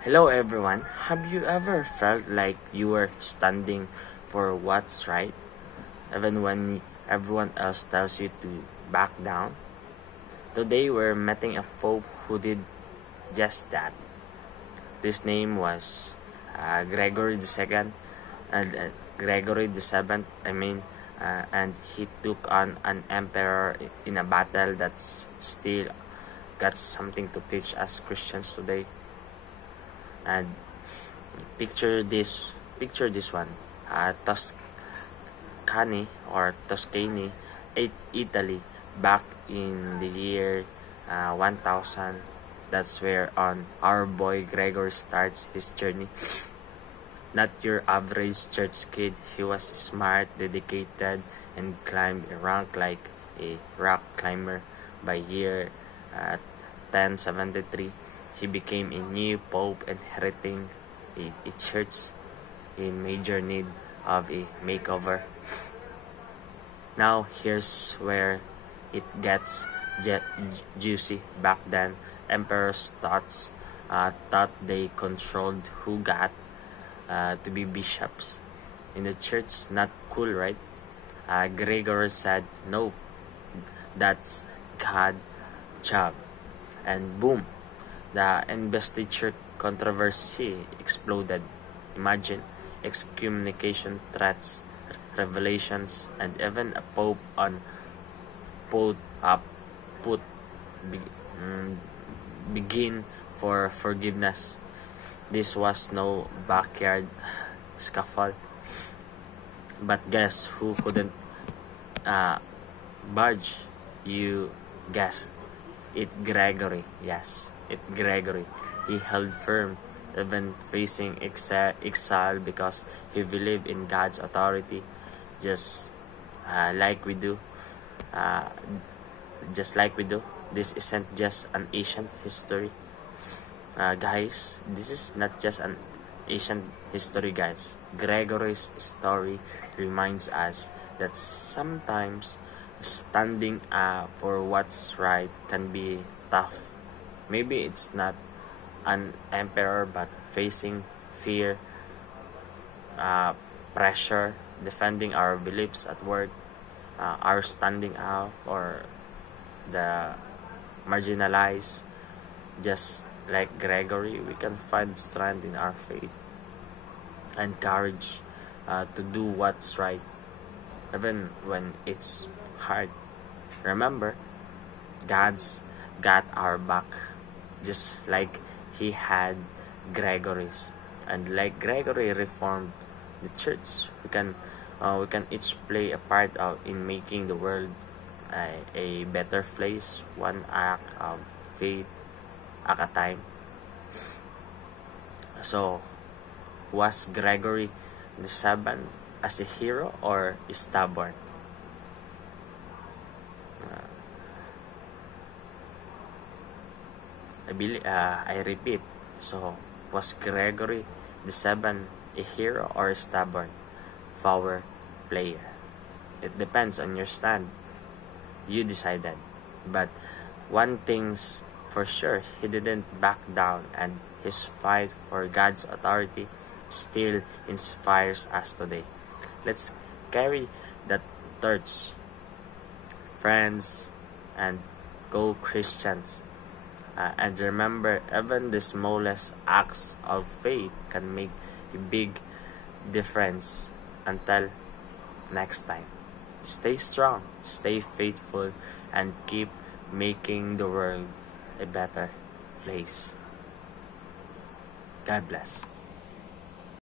Hello everyone. Have you ever felt like you were standing for what's right, even when everyone else tells you to back down? Today we're meeting a pope who did just that. His name was Gregory II, and Gregory the 7th. And he took on an emperor in a battle that's still got something to teach us Christians today. And picture this one. Tuscany, Italy, back in the year 1000. That's where our boy Gregory starts his journey. Not your average church kid. He was smart, dedicated, and climbed a rank like a rock climber. By year 1073, he became a new pope, inheriting a church in major need of a makeover. Now here's where it gets juicy. Back then, emperors thought they controlled who got to be bishops in the church. Not cool, right? Gregor said, "No, that's God's job," and boom, the investiture controversy exploded. Imagine excommunication threats, revelations, and even a pope on put up put be, mm, begin for forgiveness. This was no backyard scuffle. But guess who couldn't budge? You guessed it, Gregory. Yes, it Gregory. He held firm, even facing exile because he believed in God's authority, just like we do. Uh, just like we do. This isn't just an ancient history. Guys, this is not just an ancient history, guys. Gregory's story reminds us that sometimes standing up for what's right can be tough. Maybe it's not an emperor, but facing fear, pressure, defending our beliefs at work, our standing up for the marginalized. Just like Gregory, we can find strength in our faith and courage to do what's right, even when it's hard. Remember, God's got our back, just like he had Gregory's. And like Gregory reformed the church, we can each play a part in making the world a better place, one act of faith at a time. So, was Gregory the 7th as a hero or stubborn? I repeat. So, was Gregory the 7th a hero or stubborn power player? It depends on your stand. You decided. But one thing's for sure, he didn't back down, and his fight for God's authority still inspires us today. Let's carry that torch, friends, and go Christians. And remember, even the smallest acts of faith can make a big difference. Until next time, stay strong, stay faithful, and keep making the world a better place. God bless.